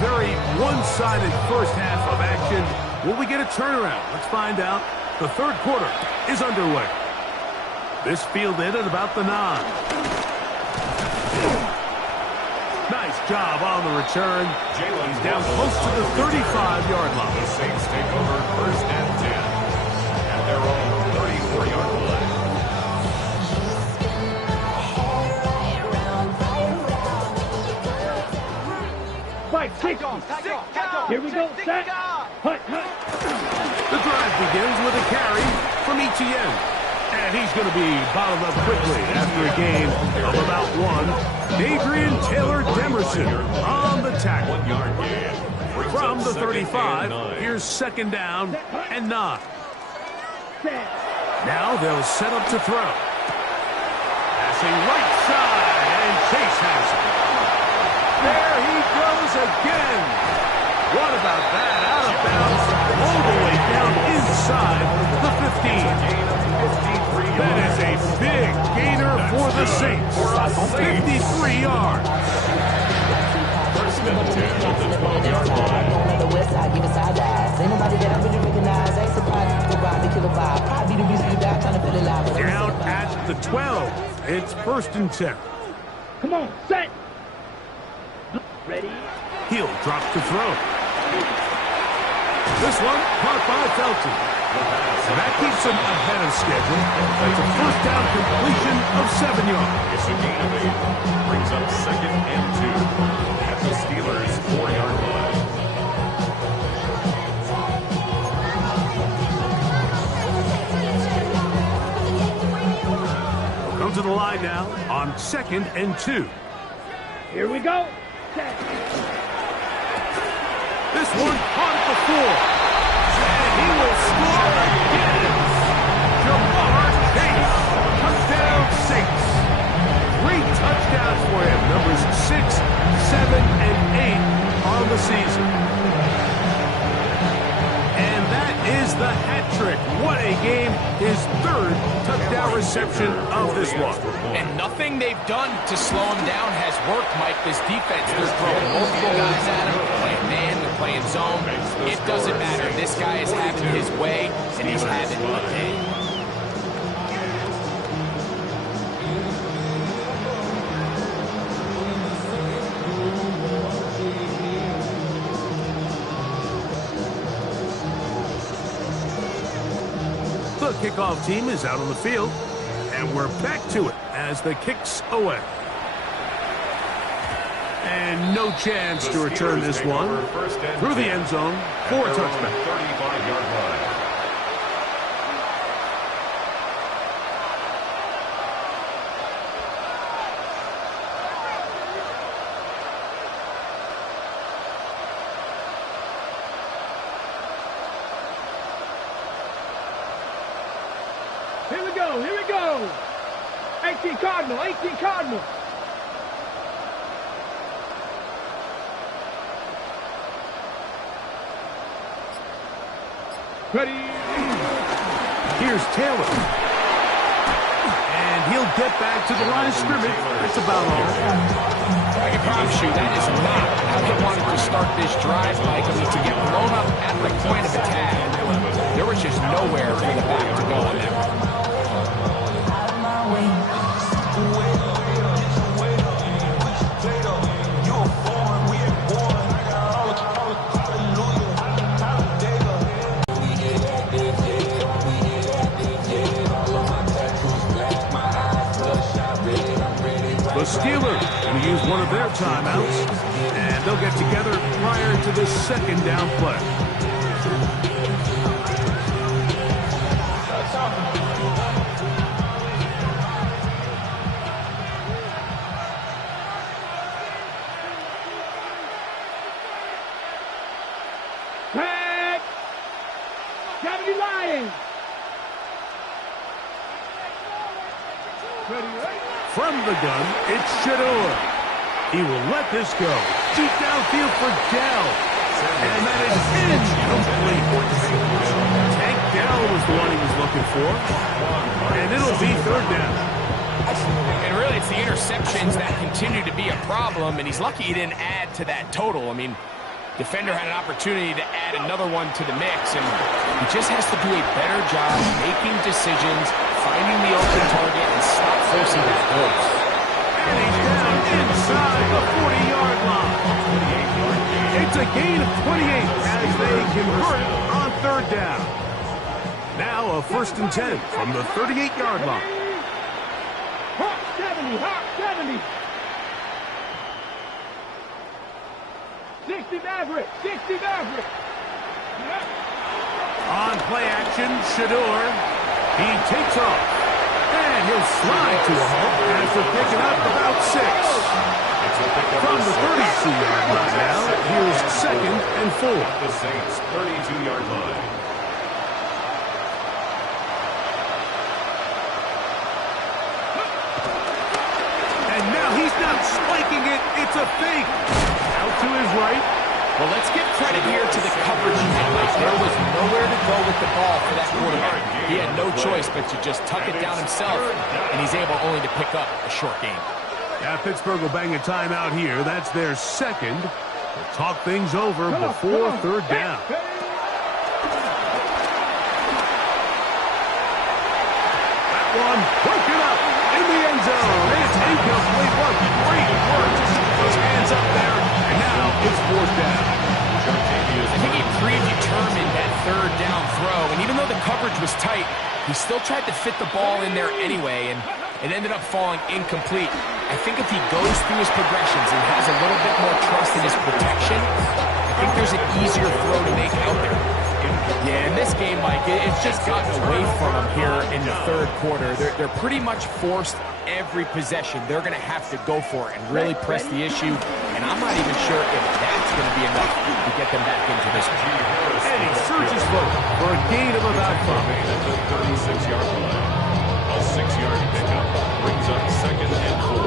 very one-sided first half of action. Will we get a turnaround? Let's find out. The third quarter is underway. This fielded at about the 9. Nice job on the return. He's down close to the 35-yard line. The Saints take over first and 10 at their own 34-yard line. Fight, take off. Here we go, set. Hut. The drive begins with a carry from Etienne. And he's going to be bottled up quickly after a gain of about 1. Adrian Taylor-Demerson on the tackle. From the 35, here's second down and 9. Now they'll set up to throw. Passing right side, and Chase has it. There he goes again. What about that? Out of bounds, all the way down inside the 15. That is a big gainer for the Saints. 53 yards. First and 10 at the 12-yard line. Down at the 12. It's first and 10. Come on, set. Ready? He'll drop to throw. This one caught by Felton. That keeps him ahead of schedule. That's a first down completion of 7 yards. It's a gain of 8. Brings up second and 2 at the Steelers' 4-yard line. We'll come to the line now on second and 2. Here we go. This one caught at the 4. He will score again. Jamar Chase, touchdown Saints. 3 touchdowns for him. Numbers 6, 7, and 8 on the season. And that is the hat trick. What a game. His 3rd touchdown reception of this one. And nothing they've done to slow him down has worked, Mike. This defense, they're throwing multiple guys at him. They're playing man, they're playing zone. It doesn't matter. This guy is having his way, and he's having a day. The kickoff team is out on the field, and we're back to it as the kick's away. And no chance to return this one through the end zone for a touchback. 35-yard line. Here we go. 18 Cardinal. Ready. Here's Taylor. And he'll get back to the line of scrimmage. That's about all. I can promise you that is not how they wanted to start this drive, Mike. I mean, to get blown up at the point of attack, there was just nowhere for the back to go on that one. The Steelers will use one of their timeouts, and they'll get together prior to the second down play. Pack! Deputy Lions! Ready, right? From the gun, it's Shador. He will let this go. Deep downfield for Dell. And that is incomplete. Tank Dell was the one he was looking for. And it'll be third down. And really, it's the interceptions that continue to be a problem, and he's lucky he didn't add to that total. I mean, Defender had an opportunity to add another one to the mix, and he just has to do a better job making decisions, finding the open target, and stop forcing that close. And he's down inside the 40-yard line. It's a gain of 28 as they convert it on third down. Now a 1st and 10 from the 38-yard line. Hawk 70, Hawk 70. 60 Maverick, 60 Maverick. On play action, Shador. He takes off. And he'll slide to a halt after picking up about 6. From the 32-yard line now, here's 2nd and 4. The Saints' 32-yard line. And now he's not spiking it. It's a fake. Out to his right. Well, let's give credit here to the coverage he had. Like, there was nowhere to go with the ball for that quarterback. He had no choice but to just tuck it down himself, and he's able only to pick up a short gain. Yeah, Pittsburgh will bang a timeout here. That's their 2nd. They'll talk things over before 3rd down. That one broken up in the end zone. And it's incomplete. What great work to keep those hands up there. And now it's 4th down. I think he predetermined that 3rd down throw, and even though the coverage was tight, he still tried to fit the ball in there anyway, and it ended up falling incomplete. I think if he goes through his progressions and has a little bit more trust in his protection, I think there's an easier throw to make out there. Yeah, in this game, Mike, it's just gotten away from him here in the 3rd quarter. They're pretty much forced every possession. They're going to have to go for it and really press the issue, and I'm not even sure if that's going to be enough to get them back into this one. And he surges forward for a gain of about 5. At the 36-yard line. A 6-yard pickup brings up 2nd and 4.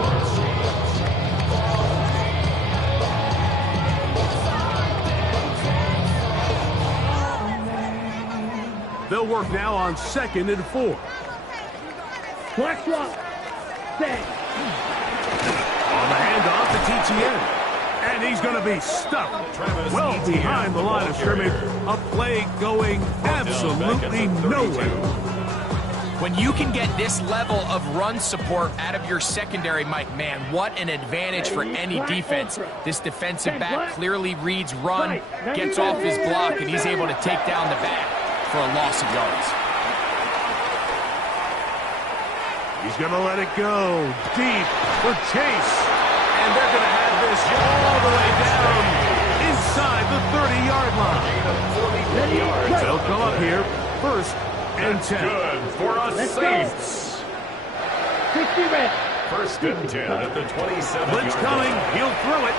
They'll work now on 2nd and 4. Black drop. Stay. On the handoff to TTN. And he's going to be stuck well behind the line of scrimmage. A play going absolutely nowhere. When you can get this level of run support out of your secondary, Mike, man, what an advantage for any defense. This defensive back clearly reads run, gets off his block, and he's able to take down the back for a loss of yards. He's going to let it go deep for Chase. And they're going to have this all the way down inside the 30-yard line. They'll come up here 1st and 10. Good for us, Saints. 60 red. 1st and 10 at the 27-yard Blitz coming. line. He'll throw it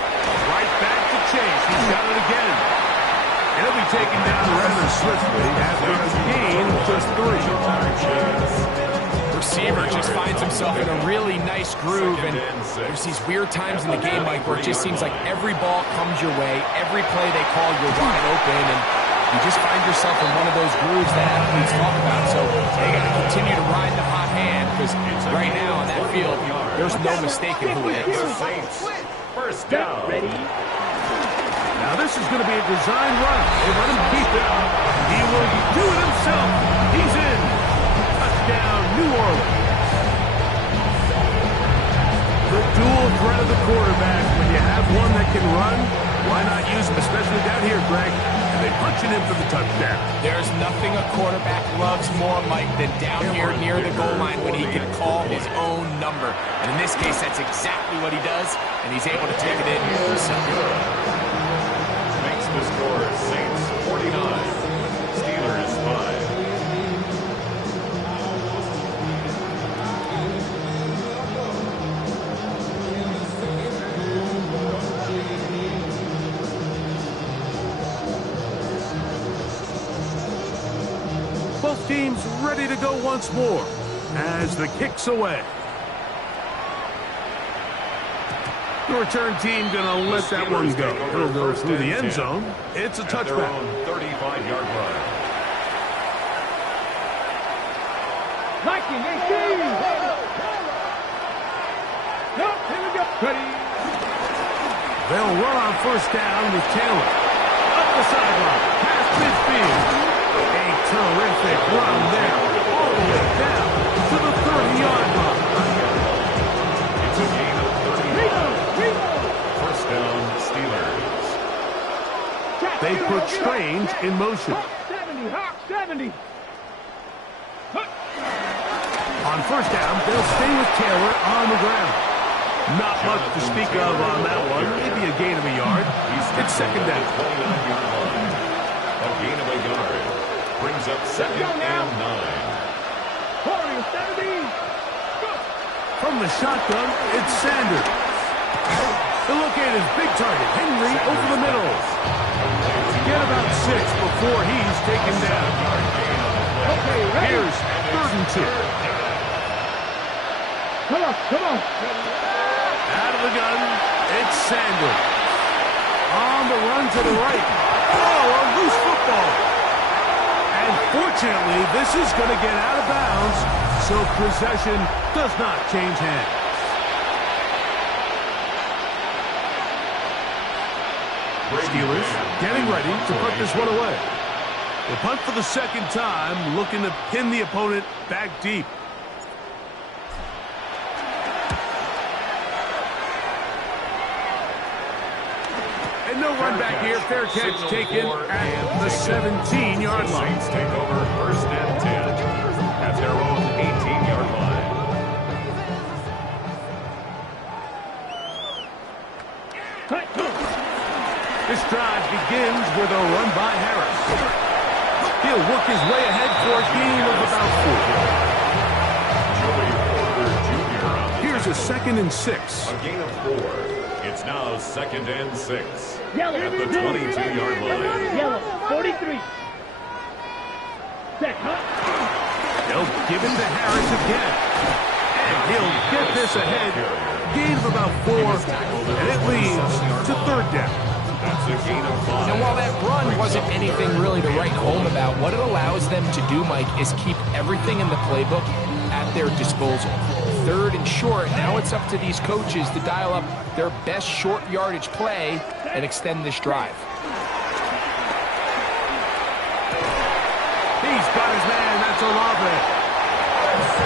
right back to Chase. He's got it again. He'll be taken down rather swiftly after a gain of just 3. Receiver just finds himself in a really nice groove, and there's these weird times in the game, Mike, where it just seems like every ball comes your way, every play they call, you're wide open, and you just find yourself in one of those grooves that athletes talk about. So they got to continue to ride the hot hand, because right now on that field, there's no mistaking who it is. First down. Now this is going to be a design run. They let him keep it. He will do it himself. He's in. Touchdown, New Orleans. The dual threat of the quarterback. When you have one that can run, why not use him, especially down here, Greg? And they punch it in for the touchdown. There's nothing a quarterback loves more, Mike, than down here near the goal line when he can call his own number. And in this case, that's exactly what he does, and he's able to take it in himself. Makes the score Saints 49, Steelers 5. Both teams ready to go once more as the kick's away. The return team going to let that one go. It'll go through the end zone. It's a touchback. 35-yard line. Viking 18. Nope, here we go. Ready. They'll run on first down with Taylor. the sideline, past midfield. A terrific run there, all the way down to the 30-yard line. It's a gain of 30. First down, Steelers. They put Strange in motion. Hawk 70, Hawk 70. On first down, they'll stay with Taylor on the ground. Not much to speak of on that one. Maybe a gain of a yard. It's second down. 29-yard line. A gain of a yard. Brings up second and 9. Warrior 70. From the shotgun, it's Sanders. He'll locate his big target, Henry, over the middle. Get about 6 before he's taken down. Okay, ready? Here's 3rd and 2. Come on, come on. Out of the gun, it's Sanders. On the run to the right. Oh, a loose football. And fortunately, this is going to get out of bounds, so possession does not change hands. Steelers getting ready to put this one away. They punt for the second time, looking to pin the opponent back deep. And no run back here. Fair catch taken at the 17-yard line. Saints take over first and 10 at their own 18-yard line. This drive begins with a run by Harris. He'll work his way ahead for a gain of about 4. Here's a 2nd and 6. A gain of 4. It's now 2nd and 6. Yellow. At the 22-yard line. Yellow, 43. Set, huh? They'll give it to Harris again. And he'll get this ahead. Gain of about 4. And it leads to 3rd down. That's a gain of 5. And while that run wasn't anything really to write home about, what it allows them to do, Mike, is keep everything in the playbook at their disposal. 3rd and short, now it's up to these coaches to dial up their best short yardage play and extend this drive. He's got his man. That's Olave.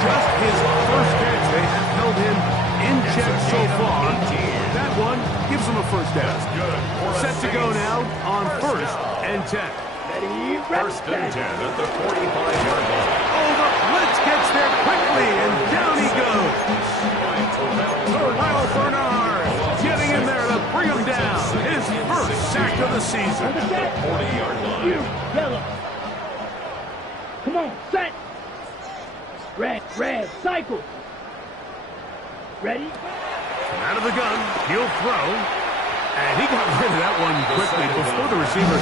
Just his first catch. They have held him in check so far. That one gives him a first down. Set to go now on 1st and 10. Ready, First and 10 at the 45-yard line. Oh, the blitz gets there quickly, and down he goes. Terrell Bernard getting in there to bring him down. His first sack of the season. 40-yard line. Yellow. Come on, set. Red, cycle. Ready? Out of the gun, he'll throw. And he got rid of that one quickly before the receiver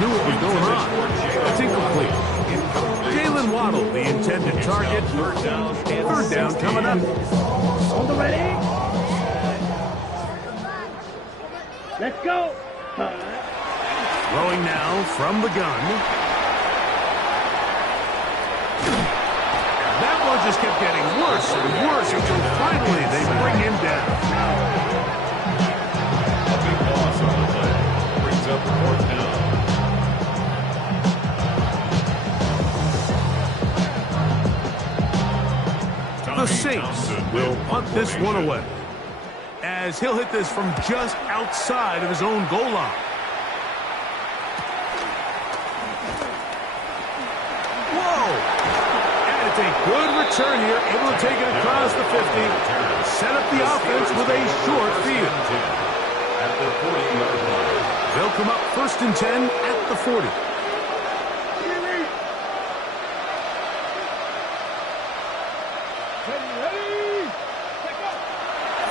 knew what was going on. It's incomplete. Jalen Waddle, the intended target. 3rd down coming up. On the ready. Let's go. Throwing now from the gun. That one just kept getting worse and worse until finally they bring him down. A big loss on the play. Brings up 4th down. The Saints will punt this one away, as he'll hit this from just outside of his own goal line. Whoa! And it's a good return here, able to take it across the 50. Set up the offense with a short field. At the 40-yard line. They'll come up 1st and 10 at the 40.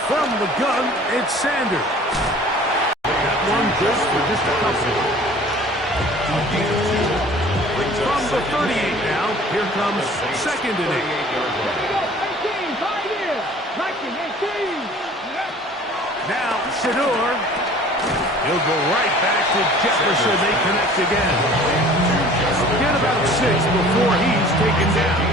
From the gun, it's Sanders. That one good for just a couple. From the 38 now, here comes 2nd and 8. Now, Shador. He'll go right back to Jefferson. They connect again. Get about 6 before he's taken down.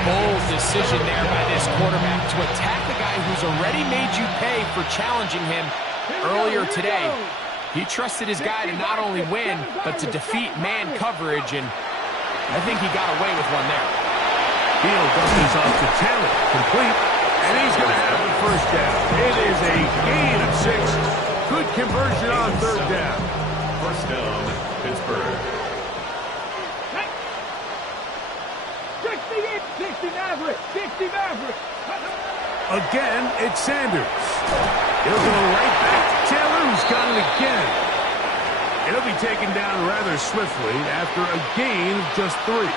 Bold decision there by this quarterback to attack the guy who's already made you pay for challenging him earlier today. He trusted his guy to not only win, but to defeat man coverage, and I think he got away with one there. Field dumps off to Taylor, complete, and he's going to have the first down. It is a gain of 6. Good conversion on third down. First down, Pittsburgh. 60 Maverick, 60 Maverick. Again, it's Sanders. He'll go right back to Taylor, who's got it again. It'll be taken down rather swiftly after a gain of just 3.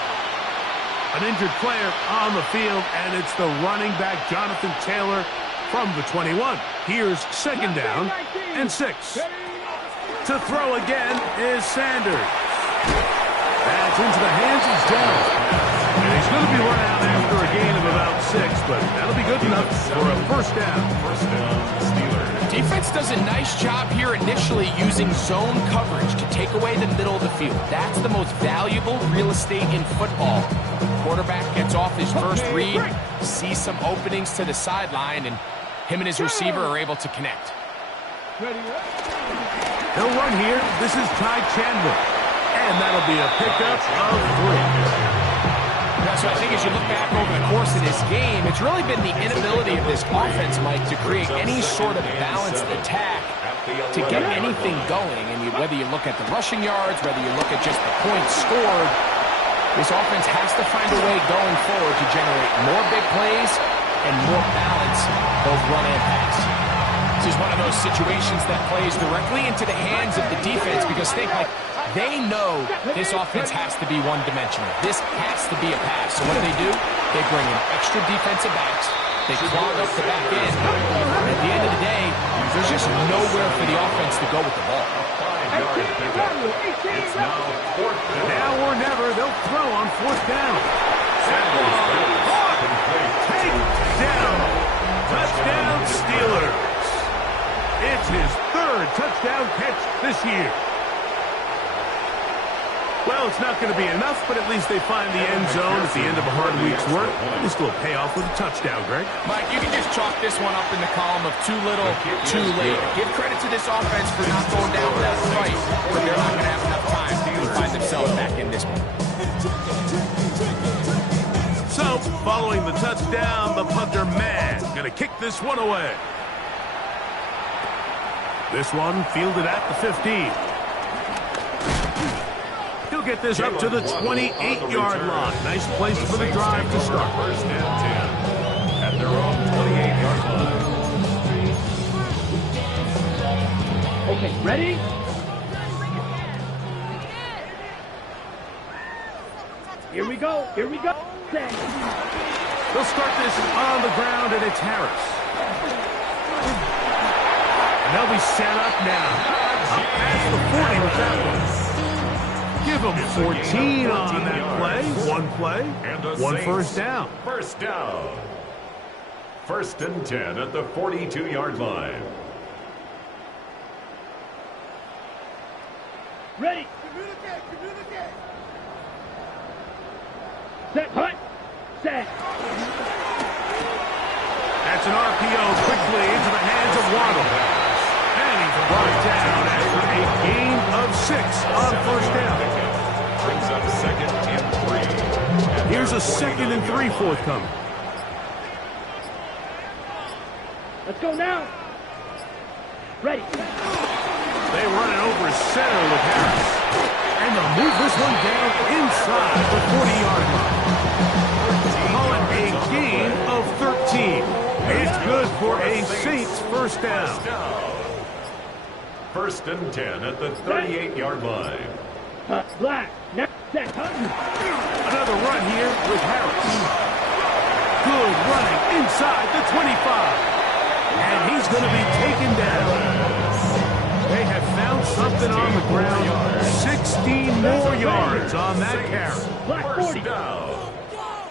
An injured player on the field, and it's the running back, Jonathan Taylor, from the 21. Here's second down and 6. To throw again is Sanders. That's into the hands of Jones. And he's going to be run out after a gain of about 6, but that'll be good enough for a first down. First down, Steelers. Defense does a nice job here initially using zone coverage to take away the middle of the field. That's the most valuable real estate in football. Quarterback gets off his first read, sees some openings to the sideline, and him and his receiver are able to connect. They'll run here. This is Ty Chandler. And that'll be a pickup of 3. So I think as you look back over the course of this game, it's really been the inability of this offense, Mike, to create any sort of balanced attack to get anything going. And whether you look at the rushing yards, whether you look at just the points scored, this offense has to find a way going forward to generate more big plays and more balance, both run and pass. This is one of those situations that plays directly into the hands of the defense because think, like, they know this offense has to be one-dimensional. This has to be a pass. So what do? They bring in extra defensive backs. They clog up the back end. And at the end of the day, there's just nowhere for the offense to go with the ball. It's now 4th down. Now or never, they'll throw on 4th down. Take down. Touchdown, Steelers. It's his 3rd touchdown catch this year. Well, it's not going to be enough, but at least they find the end zone at the end of a hard week's work. This will pay off with a touchdown, Greg. Mike, you can just chalk this one up in the column of too little, too late. Give credit to this offense for not going down without a fight, but they're not going to have enough time to find themselves back in this one. So, following the touchdown, the punter, man, going to kick this one away. This one fielded at the 15. He'll get this up to the 28-yard line. Nice place for the drive to start. First and 10 at their own 28-yard line. Okay, ready? Here we go. Here we go. They'll start this on the ground, and it's Harris. And they'll be set up now. Up past the 40 with that one. Give them 14 on that play. One play, one first down. First down. First and 10 at the 42-yard line. Ready. Set. Hut. Set. That's an RPO quickly into the hands of Waddle. And he's brought down after a gain of 6 on first down. Brings up 2nd and 3. Here's a 2nd and 3 forthcoming. Let's go now. Ready. They run it over center with Harris. And they'll move this one down inside the 40-yard line. Call it a gain of 13. It's good for a Saints first down. First and 10 at the 38-yard line. Black. Now set. Another run here with Harris. Good running inside the 25. And he's going to be taken down. They have found something on the ground. 16 more yards on that carry. Black 40. First down.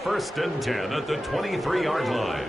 First and 10 at the 23-yard line.